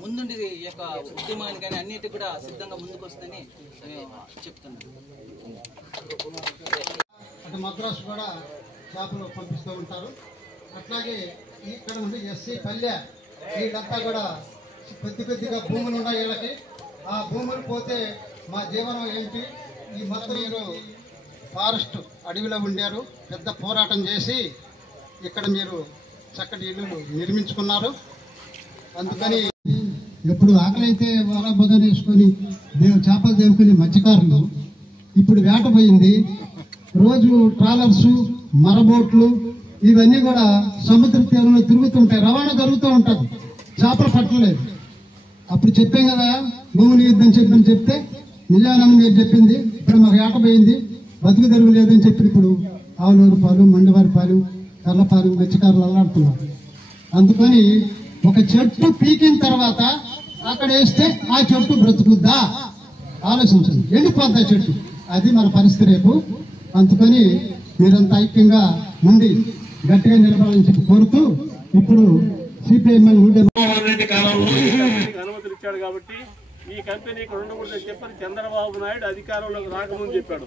ముందుండి ఈ యొక్క ఉద్యమాన్ని కానీ అన్నిటికీ కూడా సిద్ధంగా ముందుకు వస్తుందని చెప్తున్నాను. అంటే మద్రాసు కూడా చేపలు పంపిస్తూ ఉంటారు. అట్లాగే ఇక్కడ నుండి ఎస్సీ పల్లె వీళ్ళంతా కూడా కొద్దిగా భూములు ఉన్నాయి వీళ్ళకి. ఆ భూములు పోతే మా జీవనం ఏంటి? ఈ మొత్తం మీరు ఫారెస్ట్ అడవిలో ఉండారు, పెద్ద పోరాటం చేసి ఇక్కడ మీరు చక్కటి ఇల్లు నిర్మించుకున్నారు. అందుకని ఎప్పుడు ఆకలైతే వల బొదన వేసుకొని చేపలు దేవుకుని మత్స్యకారులు ఇప్పుడు వేట పోయింది. రోజు ట్రాలర్సు, మరబోట్లు ఇవన్నీ కూడా సముద్ర తీరంలో తిరుగుతుంటాయి, రవాణా జరుగుతూ ఉంటుంది. చేపలు పట్టలేదు. అప్పుడు చెప్పాం కదా భూములు యుద్ధం చెప్పని చెప్తే నిజానమ్మ గారు చెప్పింది. ఇప్పుడు మాకు వేట పోయింది, బతుకు తెరుగు లేదని చెప్పి ఇప్పుడు ఆవులూరు పాలు, మండివారి పాలు, కర్లపాలు మత్స్యకారులు అల్లాడుతున్నారు. అందుకని ఒక చెట్టు పీకిన తర్వాత అక్కడ వేస్తే ఆ చెట్టు బ్రతుకుద్దా ఆలోచించండి. ఎండిపోద్దా చెట్టు, అది మన పరిస్థితి రేపు. అందుకని మీరంతా ఐక్యంగా ఉండి గట్టిగా నిలబడాలని చెప్పి కోరుతూ ఇప్పుడు సిపిఐఎం అనుమతులు ఇచ్చాడు కాబట్టి ఈ కంపెనీ ఇక్కడ ఉండకూడదని చెప్పని చంద్రబాబు నాయుడు అధికారంలోకి రాకముందు చెప్పాడు.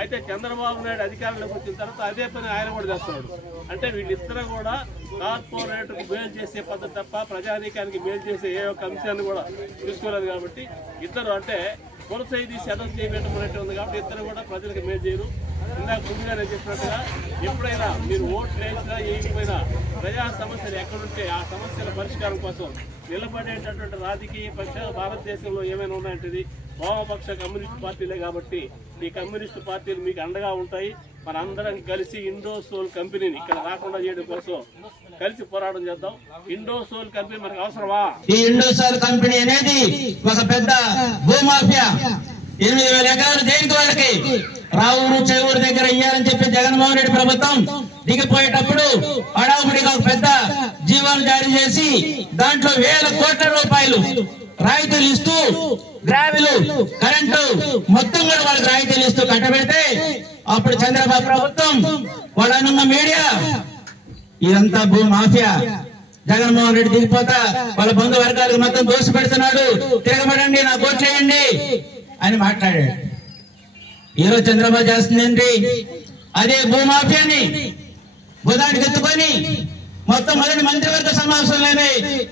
అయితే చంద్రబాబు నాయుడు అధికారంలోకి వచ్చిన తర్వాత అదే పని ఆయన కూడా చేస్తున్నాడు. అంటే వీళ్ళిద్దరూ కూడా కార్పొరేట్కి మేలు చేసే పద్ధతి తప్ప ప్రజానీకానికి మేలు చేసే ఏ ఒక్క అంశాన్ని కూడా చూసుకోలేదు. కాబట్టి ఇద్దరు అంటే కొనసాగి సెలవు చేయబెట్టమన్నట్టు ఉంది. కాబట్టి ఇద్దరు కూడా ప్రజలకు మేలు చేయరు. ఇందాక ముందుగానే చెప్పినట్టుగా ఎప్పుడైనా మీరు ఓట్లు వేసినా వేయకపోయినా ప్రజా సమస్యలు ఎక్కడుంటే ఆ సమస్యల పరిష్కారం కోసం నిలబడేటటువంటి రాజకీయ పక్షాలు భారతదేశంలో ఏమైనా ఉన్నాయంటే వామపక్ష కమ్యూనిస్ట్ పార్టీలే. కాబట్టి ఈ కమ్యూనిస్ట్ పార్టీలు మీకు అండగా ఉంటాయి. మనందరం కలిసి ఇండోసోల్ కంపెనీని ఇక్కడ రాకుండా చేయడం కోసం కలిసి పోరాటం చేద్దాం. ఇండోసోల్ కంపెనీ మనకు అవసరమా? ఈ ఇండోసోల్ కంపెనీ అనేది ఒక పెద్ద భూమాఫియా. 8,000 ఎకరాలు దేనికి వాళ్ళకి రావూరు చెవూరు దగ్గర ఇయ్యాలని చెప్పి జగన్మోహన్ రెడ్డి ప్రభుత్వం దిగిపోయేటప్పుడు హడావుడిగా ఒక పెద్ద జీవోలు జారీ చేసి దాంట్లో 1,000 కోట్ల రూపాయలు రాయితీలు ఇస్తూ గ్రావెలు, కరెంటు మొత్తం కూడా వాళ్ళకి రాయితీలు ఇస్తూ కట్టబెడితే అప్పుడు చంద్రబాబు ప్రభుత్వం వాళ్ళనున్న మీడియా ఇదంతా భూ మాఫియా, జగన్మోహన్ రెడ్డి దిగిపోతా వాళ్ళ బంధు వర్గాలకు మొత్తం దోషి పెడుతున్నాడు, తిరగబడండి, నాకు ఓట్ చేయండి అని మాట్లాడాడు. ఈరోజు చంద్రబాబు చేస్తుందండి అదే భూమాఫియాని భుజానికి ఎత్తుకొని మొత్తం మొదటి మంత్రివర్గ సమావేశంలోనే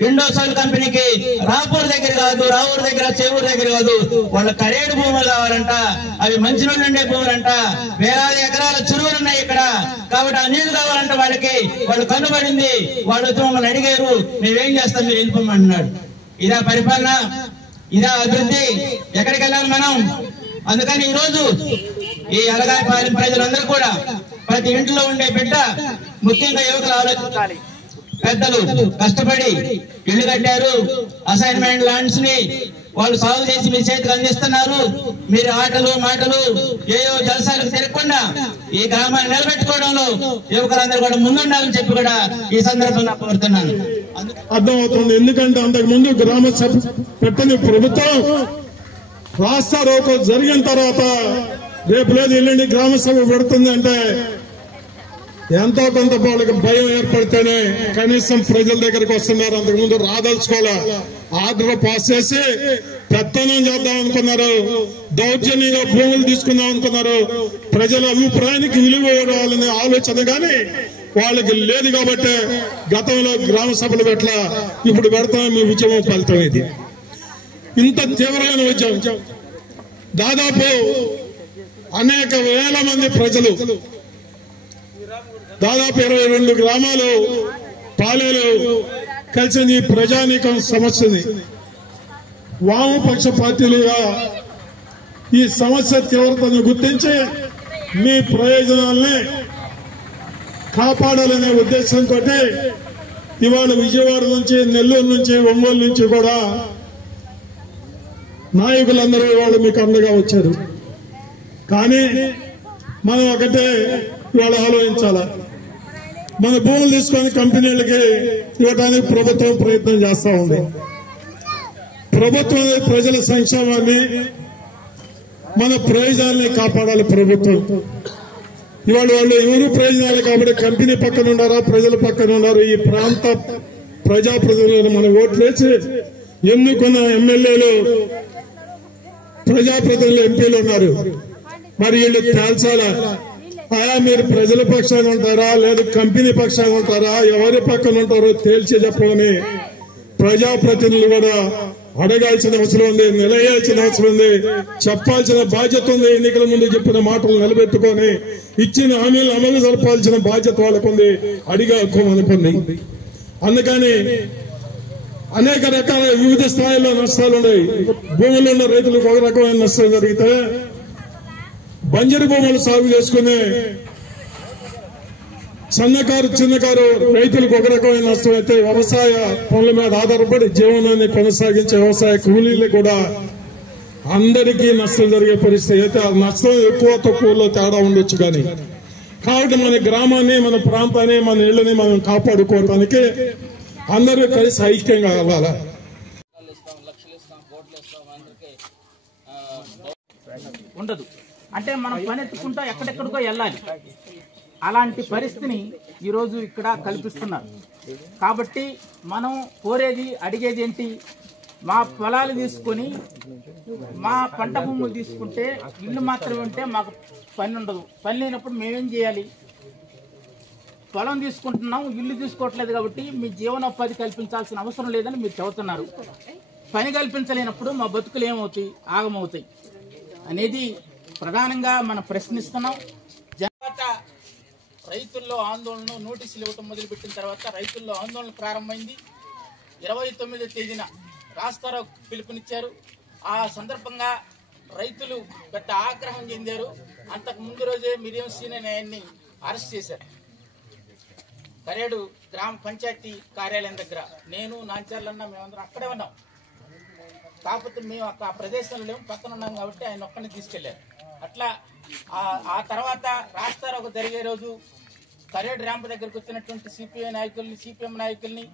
ఇండోసోల్ కంపెనీకి రాపూర్ దగ్గర కాదు, రావూరు దగ్గర, చెవూరు దగ్గర కాదు, వాళ్ళ కరేడు భూములు కావాలంట. అవి మంచినీళ్ళు ఉండే భూములంట. వేలాది ఎకరాల చెరువులు ఉన్నాయి ఇక్కడ. కాబట్టి ఆ నీళ్లు కావాలంట వాళ్ళకి. వాళ్ళు కనుబడింది. వాళ్ళు వచ్చి మమ్మల్ని అడిగారు, మేమేం చేస్తాం, మీరు వెళ్ళిపోమంటున్నాడు. ఇదా పరిపాలన? ఇదా అభివృద్ధి? ఎక్కడికి వెళ్ళాలి మనం? అందుకని ఈ రోజు ఈ అలగాయపాలెం ప్రజలందరూ కూడా ప్రతి ఇంట్లో ఉండే బిడ్డ, ముఖ్యంగా యువకులు ఆలోచించాలి. పెద్దలు కష్టపడి ఇళ్లు కట్టారు, అసైన్మెంట్ ల్యాండ్స్ ని వాళ్ళు సాగు చేసి మీ చేతికి అందిస్తున్నారు. మీరు ఆటలు మాటలు ఏయో జలసాలకు తిరగకుండా ఈ గ్రామాన్ని నిలబెట్టుకోవడంలో యువకులందరూ కూడా ముందుండాలని చెప్పి కూడా ఈ సందర్భంగా కోరుతున్నాను. అర్థమవుతుంది. ఎందుకంటే అంతకు ముందు గ్రామ సభ పెట్టని ప్రభుత్వం రాష్ట్ర రోకో జరిగిన తర్వాత రేపు లేదు ఎల్లుండి గ్రామ సభ పెడుతుంది అంటే ఎంతో కొంత వాళ్ళకి భయం ఏర్పడితేనే కనీసం ప్రజల దగ్గరికి వస్తున్నారు. అంతకుముందు రాదలుచుకోవాలా, ఆర్డర్ పాస్ చేసి పెత్తనం చేద్దాం అనుకున్నారు, దౌర్జన్యంగా భూములు తీసుకుందాం అనుకున్నారు. ప్రజల అభిప్రాయానికి విలువ ఇవ్వాలనే ఆలోచన గాని వాళ్ళకి లేదు. కాబట్టి గతంలో గ్రామ సభలు పెట్టల, ఇప్పుడు పెడతాం. మీ ఉద్యమం ఫలితం ఇది. ఇంత తీవ్రమైన ఉద్యమం. దాదాపు అనేక వేల మంది ప్రజలు, దాదాపు 22 గ్రామాలు, పాలేలు కలిసి ఈ ప్రజానీకం సమస్యని వామపక్ష పార్టీలుగా ఈ సమస్య తీవ్రతను గుర్తించి మీ ప్రయోజనాల్ని కాపాడాలనే ఉద్దేశంతో ఇవాళ విజయవాడ నుంచి, నెల్లూరు నుంచి, ఒంగోలు నుంచి కూడా నాయకులందరూ ఇవాళ మీకు అండగా వచ్చారు. కానీ మనం ఒకటే ఇవాళ ఆలోచించాల. మన భూములు తీసుకొని కంపెనీలకి ఇవ్వడానికి ప్రభుత్వం ప్రయత్నం చేస్తా ఉంది. ప్రభుత్వం ప్రజల సంక్షేమాన్ని, మన ప్రయోజనాల్ని కాపాడాలి ప్రభుత్వం. ఇవాళ వాళ్ళు ఎవరు ప్రయోజనాలు కాబట్టి కంపెనీ పక్కన ఉన్నారా, ప్రజల పక్కన ఉన్నారు. ఈ ప్రాంత ప్రజాప్రతినిధులను మనం ఓట్లేసి ఎన్నుకున్న ఎమ్మెల్యేలు, ప్రజాప్రతినిధులు, ఎంపీలు ఉన్నారు. మరి వీళ్ళు తేల్చాలా, మీరు ప్రజల పక్షాన ఉంటారా లేదా కంపెనీ పక్షాన ఉంటారా, ఎవరి పక్కన ఉంటారో తేల్చి చెప్పమని ప్రజాప్రతినిధులు కూడా అడగాల్సిన అవసరం ఉంది, నిలయాల్సిన అవసరం ఉంది, చెప్పాల్సిన బాధ్యత ఉంది. ఎన్నికల ముందు చెప్పిన మాటలు నిలబెట్టుకొని ఇచ్చిన హామీలను అమలు జరపాల్సిన బాధ్యత వాళ్ళకుంది, అడిగా అనుకుంది. అందుకని అనేక రకాల వివిధ స్థాయిలో నష్టాలు ఉన్నాయి. భూములు ఉన్న రైతులకు ఒక రకమైన నష్టం జరిగితే, బంజరు భూములు సాగు చేసుకునే సన్నకారు, చిన్నకారు రైతులకు ఒక రకమైన నష్టం అయితే, వ్యవసాయ పనుల మీద ఆధారపడి జీవనాన్ని కొనసాగించే వ్యవసాయ కూలీలు కూడా అందరికీ నష్టం జరిగే పరిస్థితి అయితే, ఆ నష్టం ఎక్కువ తక్కువలో తేడా ఉండొచ్చు. కానీ కాబట్టి మన గ్రామాన్ని, మన ప్రాంతాన్ని, మన ఇళ్లని మనం కాపాడుకోవటానికి అందరూ కలిసి ఐక్యంగా వెళ్ళాలి. ఉండదు అంటే మనం పని ఎత్తుకుంటా ఎక్కడెక్కడికో వెళ్ళాలి. అలాంటి పరిస్థితిని ఈరోజు ఇక్కడ కల్పిస్తున్నారు. కాబట్టి మనం కోరేది, అడిగేది ఏంటి? మా పొలాలు తీసుకొని, మా పంట భూములు తీసుకుంటే ఇల్లు మాత్రమే ఉంటే మాకు పని ఉండదు. పని లేనప్పుడు మేమేం చేయాలి? పొలం తీసుకుంటున్నాం, ఇల్లు తీసుకోవట్లేదు కాబట్టి మీ జీవనోపాధి కల్పించాల్సిన అవసరం లేదని మీరు చెబుతున్నారు. పని కల్పించలేనప్పుడు మా బతుకులు ఏమవుతాయి? ఆగమవుతాయి అనేది ప్రధానంగా మనం ప్రశ్నిస్తున్నాం. తర్వాత రైతుల్లో ఆందోళన, నోటీసులు ఇవ్వటం మొదలుపెట్టిన తర్వాత రైతుల్లో ఆందోళన ప్రారంభమైంది. 29వ తేదీన రాస్తారో పిలుపునిచ్చారు. ఆ సందర్భంగా రైతులు పెద్ద ఆగ్రహం చెందారు. అంతకు ముందు రోజే మిరియం సీనని అరెస్ట్ చేశారు. కరేడు గ్రామ పంచాయతీ కార్యాలయం దగ్గర నేను, నాంచార్లన్న, మేమందరం అక్కడే ఉన్నాం. కాకపోతే మేము ఆ ప్రదేశంలో లేము, పక్కన ఉన్నాం కాబట్టి ఆయన ఒక్కడిని తీసుకెళ్లారు. అట్లా ఆ తర్వాత రాస్తారోకో జరిగే రోజు కరేడు ర్యాంప్ దగ్గరకు వచ్చినటువంటి సిపిఐ నాయకుల్ని, సిపిఎం నాయకుల్ని,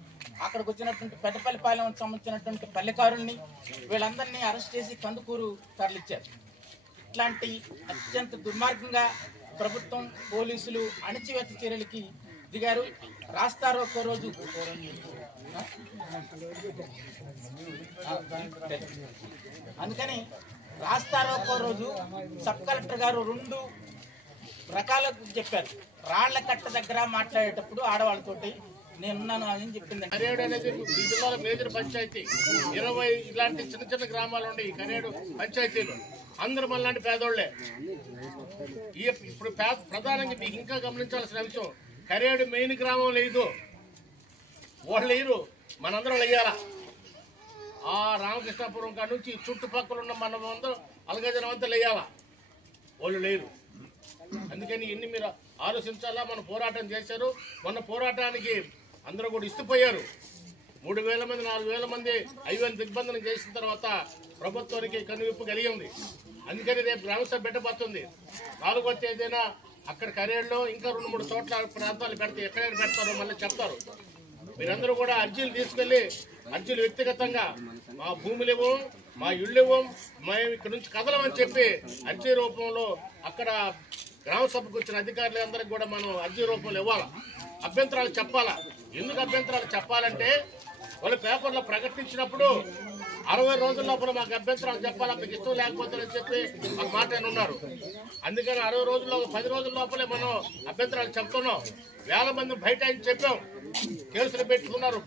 అక్కడికి వచ్చినటువంటి పెద్దపల్లిపాలెం సంబంధించినటువంటి పల్లెకారుల్ని, వీళ్ళందరినీ అరెస్ట్ చేసి కందుకూరు తరలిచ్చారు. ఇట్లాంటి అత్యంత దుర్మార్గంగా ప్రభుత్వం, పోలీసులు అణచివేత చర్యలకి దిగారు. రాస్తారోకో రోజు అందుకని రాస్తారోకో రోజు సబ్ కలెక్టర్ గారు 2 రకాలకు చెప్పారు. రాళ్ల కట్ట దగ్గర మాట్లాడేటప్పుడు ఆడవాళ్ళతోటి నేనున్నాను అని చెప్పింది. కరేడు అనేది ఈ జిల్లాలో మేజర్ పంచాయతీ. 20 ఇలాంటి చిన్న చిన్న గ్రామాలు ఉన్నాయి ఈ కరేడు పంచాయతీలో. అందరూ మనలాంటి పేదోళ్లే. ఇప్పుడు ప్రధానంగా మీకు ఇంకా గమనించాల్సిన అంశం, కరేడు మెయిన్ గ్రామం లేదు, వాళ్ళు లేరు, మనందరం వెయ్యాలా. ఆ రామకృష్ణాపురం కాడ నుంచి చుట్టుపక్కల ఉన్న మనం అందరం అలగజనం అంతా లేయాలా, వాళ్ళు లేరు. అందుకని ఎన్ని మీరు ఆలోచించాలా. మన పోరాటం చేశారు. మొన్న పోరాటానికి అందరూ కూడా ఇష్టపోయారు. 3,000 మంది 4,000 మంది 5,000 దిగ్బంధనం చేసిన తర్వాత ప్రభుత్వానికి కనువిప్పు కలిగింది. అందుకని రేపు గ్రామసభ పెట్టబోతుంది. 4వ తేదీన అక్కడ కరేడులో ఇంకా 2-3 చోట్ల ప్రాంతాలు పెడితే ఎక్కడైనా పెడతారో మళ్ళీ చెప్తారు. మీరందరూ కూడా అర్జీలు తీసుకెళ్లి, అర్జీలు వ్యక్తిగతంగా మా భూములు ఇవ్వం, మా ఇళ్ళు ఇవ్వం, మేము ఇక్కడ నుంచి కదలమని చెప్పి అర్జీ రూపంలో అక్కడ గ్రామ సభకు వచ్చిన అధికారులందరికీ కూడా మనం అర్జీ రూపంలో ఇవ్వాలా. అభ్యంతరాలు చెప్పాలా. ఎందుకు అభ్యంతరాలు చెప్పాలంటే వాళ్ళు పేపర్లో ప్రకటించినప్పుడు 60 రోజుల లోపల మాకు అభ్యంతరాలు చెప్పాలా, మీకు ఇష్టం లేకపోతుందని చెప్పి మాకు మాట ఉన్నారు. అందుకని 60 రోజుల్లో 10 రోజుల లోపలే మనం అభ్యంతరాలు చెప్తున్నాం. 1000 మంది బయట ఆయన చెప్పాం, కేసులు పెట్టుకున్నారు,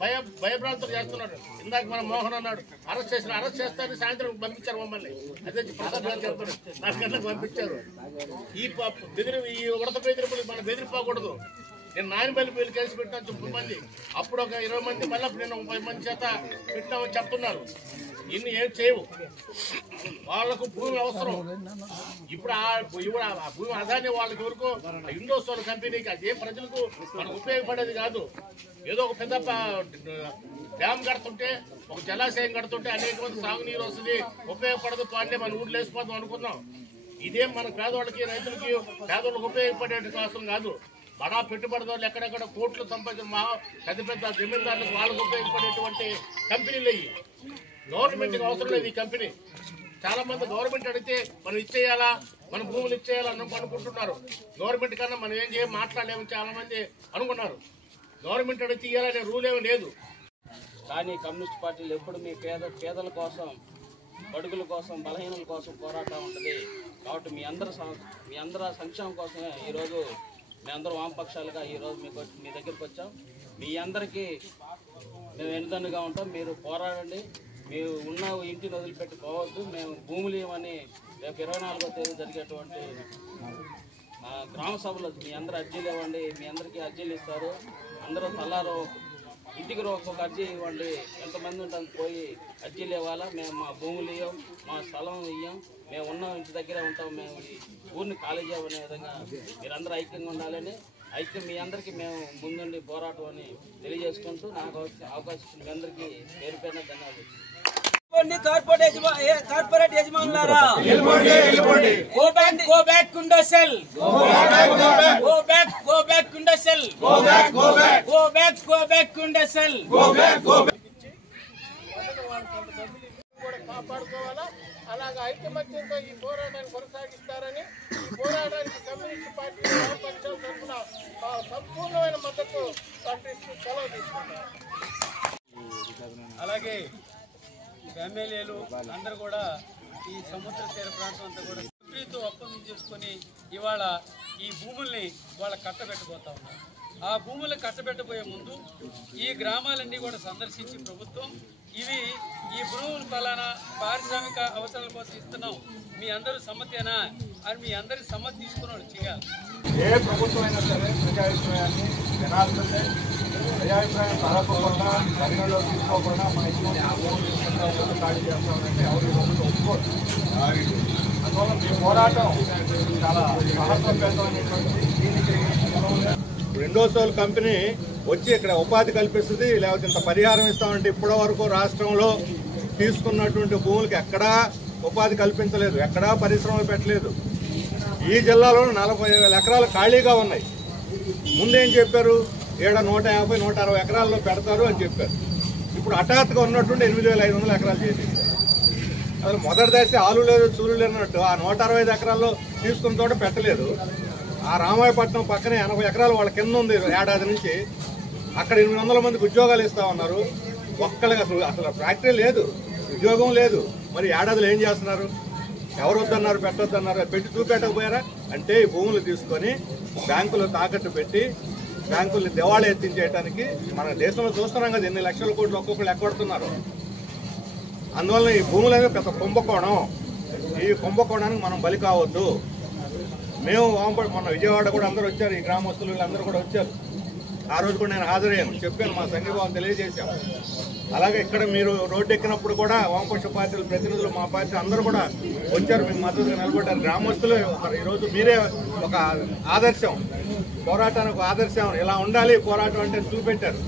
భయభ్రాంతులు చేస్తున్నారు. ఇందాక మన మోహన్ అన్నాడు అరెస్ట్ చేస్తారని సాయంత్రం పంపించారు మమ్మల్ని. అదే ప్రసాద్ గారు చెప్తున్నారు, 4 గంటలకు పంపించారు. ఈ ఉడత బెదిరింపులు మనం బెదిరిపోకూడదు. నేను నాయనపల్లి వీళ్ళు కేసు పెట్టాను 90 మంది, అప్పుడు ఒక 20 మంది, మళ్ళీ నేను 30 మంది చేత పెట్టామని చెప్తున్నారు. ఇన్ని ఏం చేయవు, వాళ్ళకు భూమి అవసరం. ఇప్పుడు ఆ భూమి అదాన్ని వాళ్ళకి వరకు ఇండోసోల్ కంపెనీకి అదే ప్రజలకు మనకు ఉపయోగపడేది కాదు. ఏదో ఒక పెద్ద డ్యామ్ కడుతుంటే, ఒక జలాశయం కడుతుంటే అనేక మంది సాగునీరు వస్తుంది, ఉపయోగపడదు, పాండే మన ఊర్లో వేసిపోతాం అనుకున్నాం. ఇదేం మన పేదవాళ్ళకి, రైతులకి, పేదవాళ్ళకి ఉపయోగపడే కోసం కాదు. బడా పెట్టుబడిదారులు ఎక్కడెక్కడ కోట్లు సంపాదించిన మా పెద్ద పెద్ద జమీందారులకు వాళ్ళకు ఉపయోగపడేటువంటి కంపెనీలు అయ్యి. గవర్నమెంట్కి అవసరం లేదు ఈ కంపెనీ. చాలా మంది గవర్నమెంట్ అడిగితే మనం ఇచ్చేయాలా, మన భూములు ఇచ్చేయాలా అనుకుంటున్నారు. గవర్నమెంట్ కన్నా మనం ఏం చేయాలి మాట్లాడలేమని చాలా మంది అనుకున్నారు. గవర్నమెంట్ అడిగితే ఇవ్వాలనే రూల్ ఏమీ లేదు. కానీ కమ్యూనిస్ట్ పార్టీలు ఎప్పుడు మీ పేదల కోసం, బడుగుల కోసం, బలహీనుల కోసం పోరాటం ఉంటుంది. కాబట్టి మీ అందరి సంక్షేమం కోసమే ఈరోజు మేమందరం వామపక్షాలుగా ఈరోజు మీ దగ్గరికి వచ్చాం. మీ అందరికీ మేము వెనుదన్నుగా ఉంటాం. మీరు పోరాడండి. మీరు ఉన్న ఇంటిని వదిలిపెట్టి పోవద్దు. మేము భూములు ఇవ్వమని రేపు 24వ తేదీ జరిగేటువంటి గ్రామ సభలో మీ అందరూ అర్జీలు ఇవ్వండి. మీ అందరికీ అర్జీలు ఇస్తారు. అందరూ తలారో ఇంటికి ఒక్కొక్క అర్జీ ఇవ్వండి. ఎంతమంది ఉంటుంది పోయి అర్జీలు ఇవ్వాలా. మేము మా భూములు ఇవ్వం, మా స్థలం ఇవ్వం, మేము ఉన్న ఇంటి దగ్గరే ఉంటాం, మేము ఈ ఊరిని ఖాళీ చేయమనే విధంగా మీరందరూ ఐక్యంగా ఉండాలని, ఐక్యం మీ అందరికీ మేము ముందుండి పోరాటం అని తెలియజేసుకుంటూ నాకు అవకాశం మీ అందరికీ పేరు పేరున ధన్యవాదాలు. కార్పొరేట్ యజమానులారా, గో బ్యాక్ కుండోసెల్, గో బ్యాక్ కుండోసెల్, కాపాడుకోవాలా. అలాగే ఐకమత్యంతో ఈ పోరాటాన్ని కొనసాగిస్తారని, ఈ పోరాటానికి కమ్యూనిస్ట్ పార్టీ వామపక్షాల తరఫున సంపూర్ణమైన మద్దతు ప్రకటిస్తూ సెలవు తీసుకుంటారు. అలాగే ఎమ్మెల్యేలు అందరూ కూడా ఈ సముద్ర తీర ప్రాంతం అంతా కూడా సుప్రీంతో ఒప్పందం చేసుకుని ఇవాళ ఈ భూముల్ని వాళ్ళ కట్టబెట్టబోతా ఉన్నారు. ఆ భూములు కట్టబెట్టబోయే ముందు ఈ గ్రామాలన్నీ కూడా సందర్శించి ప్రభుత్వం ఇవి ఈ భూములు ఫలానా పారిశ్రామిక అవసరాల కోసం ఇస్తున్నాం, మీ అందరూ సమ్మతేనా అని మీ అందరి సమ్మతి తీసుకుని వాళ్ళు చేయాలి. ఏ ప్రభుత్వం అయినా సరే ప్రజాభిప్రాయాన్ని వినాల్సిందే. ప్రజాభిప్రాయం కలపకుండా, పరిగణలో తీసుకోకుండా మన ఇష్టం ఖాళీ చేస్తామంటే ఎవరి రోజులు ఒప్పుకోరు. అందువల్ల మీ పోరాటం చాలా మహత్వపేతమైనటువంటి. ఇండోసోల్ కంపెనీ వచ్చి ఇక్కడ ఉపాధి కల్పిస్తుంది, లేకపోతే ఇంత పరిహారం ఇస్తామంటే ఇప్పటి వరకు రాష్ట్రంలో తీసుకున్నటువంటి భూములకి ఎక్కడా ఉపాధి కల్పించలేదు, ఎక్కడా పరిశ్రమలు పెట్టలేదు. ఈ జిల్లాలో 40,000 ఎకరాలు ఖాళీగా ఉన్నాయి. ముందేం చెప్పారు, 150, 160 ఎకరాల్లో పెడతారు అని చెప్పారు. ఇప్పుడు హఠాత్తుగా ఉన్నటువంటి 8,500 ఎకరాలు చేసి అసలు మొదటి దశ ఆలు లేదు చూలు లేనట్టు ఆ 165 ఎకరాల్లో తీసుకున్న తోట పెట్టలేదు. ఆ రామాయపట్నం పక్కనే 80 ఎకరాలు వాళ్ళ కింద ఉంది ఏడాది నుంచి. అక్కడ 800 మందికి ఉద్యోగాలు ఇస్తామన్నారు. ఒక్కళ్ళకి అసలు ఫ్యాక్టరీ లేదు, ఉద్యోగం లేదు. మరి ఏడాదిలో ఏం చేస్తున్నారు? ఎవరు వద్దన్నారు, పెట్టొద్దన్నారు, పెట్టి చూపెట్టకపోయారా? అంటే ఈ భూములు తీసుకొని బ్యాంకులో తాకట్టు పెట్టి బ్యాంకుల్ని దివాళా ఎత్తించేయడానికి మన దేశంలో చూస్తున్నాం కదా ఎన్ని లక్షల కోట్లు ఒక్కొక్కరు ఎక్కడుతున్నారు. అందువల్ల ఈ భూములు అనేది పెద్ద కుంభకోణం. ఈ కుంభకోణానికి మనం బలి కావద్దు. మేము మొన్న విజయవాడ కూడా అందరూ వచ్చారు, ఈ గ్రామస్తులు వీళ్ళందరూ కూడా వచ్చారు. ఆ రోజు కూడా నేను హాజరయ్యాను, చెప్పాను, మా సంఘీభావం తెలియజేశాం. అలాగే ఇక్కడ మీరు రోడ్డు ఎక్కినప్పుడు కూడా వామపక్ష పార్టీల ప్రతినిధులు మా పార్టీ అందరూ కూడా వచ్చారు, మీకు మద్దతుగా నిలబడ్డారు. గ్రామస్తులు ఈరోజు మీరే ఒక ఆదర్శం, పోరాటానికి ఆదర్శం, ఇలా ఉండాలి పోరాటం అంటే చూపెట్టారు.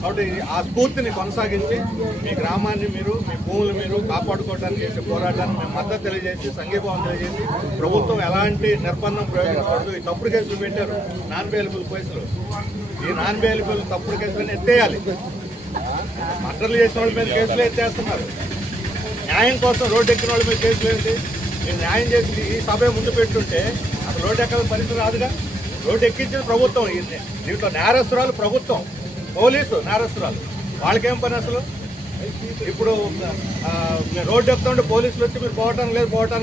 కాబట్టి ఆ స్ఫూర్తిని కొనసాగించి మీ గ్రామాన్ని మీరు, మీ భూములు మీరు కాపాడుకోవడానికి చేసే పోరాటాన్ని మేము మద్దతు తెలియజేసి సంఘీభావం తెలియజేసి ప్రభుత్వం ఎలాంటి నిర్బంధం ప్రయోగించకూడదు. ఈ తప్పుడు కేసులు పెట్టారు, నాన్ బెయిలబుల్ కేసులు. ఈ నాన్ బెయిలబుల్ తప్పుడు కేసులను ఎత్తేయాలి. మర్డర్లు చేసిన వాళ్ళ మీద కేసులు ఎత్తేస్తున్నారు. న్యాయం కోసం రోడ్డు ఎక్కిన వాళ్ళ మీద కేసులు ఏంటి? మీరు న్యాయం చేసి ఈ సభ ముందు పెట్టుంటే అసలు రోడ్డు ఎక్కాల పరిస్థితి రాదుగా. రోడ్డు ఎక్కించిన ప్రభుత్వం, దీంట్లో నేరస్తురాలు ప్రభుత్వం, పోలీసు నేరస్తురాలు. వాళ్ళకేం పని అసలు? ఇప్పుడు రోడ్డు ఎక్కుతుంటే పోలీసులు వచ్చి మీరు పోవటం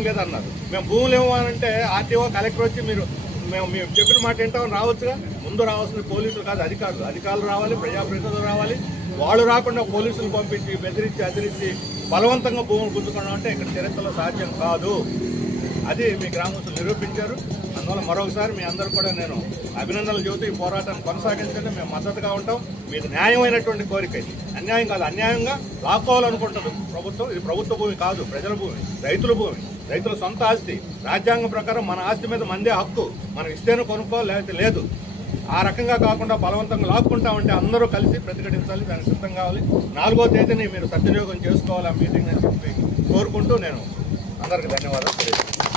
లేదు అన్నారు. మేము భూములు ఇవ్వాలంటే ఆర్టీఓ కలెక్టర్ వచ్చి మీరు మేము చెప్పిన మాట వింటామని రావచ్చుగా. ముందు రావాల్సిన పోలీసులు కాదు, అధికారులు రావాలి, ప్రజాప్రతినిధులు రావాలి. వాళ్ళు రాకుండా పోలీసులు పంపించి బెదిరించి అదిరించి బలవంతంగా భూములు గుంజుకోవడం అంటే ఇక్కడ చరిత్రలో సాధ్యం కాదు. అది మీ గ్రామస్తులు నిరూపించారు. అందువల్ల మరొకసారి మీ అందరూ కూడా నేను అభినందనలు చెబుతూ ఈ పోరాటాన్ని కొనసాగించండి. మేము మద్దతుగా ఉంటాం. మీది న్యాయమైనటువంటి కోరిక, ఇది అన్యాయం కాదు. అన్యాయంగా లాక్కోవాలనుకుంటుంది ప్రభుత్వం. ఇది ప్రభుత్వ భూమి కాదు, ప్రజల భూమి, రైతుల భూమి, రైతుల సొంత ఆస్తి. రాజ్యాంగం ప్రకారం మన ఆస్తి మీద మందే హక్కు. మనం ఇస్తేనే కొనుక్కోవాలి, లేకపోతే లేదు. ఆ రకంగా కాకుండా బలవంతంగా లాక్కుంటామంటే అందరూ కలిసి ప్రతిఘటించాలి, దానికి సిద్ధం కావాలి. 4వ తేదీని మీరు సద్వినియోగం చేసుకోవాలి ఆ మీటింగ్ అని చెప్పి కోరుకుంటూ నేను అందరికీ ధన్యవాదాలు తెలియజేస్తాను.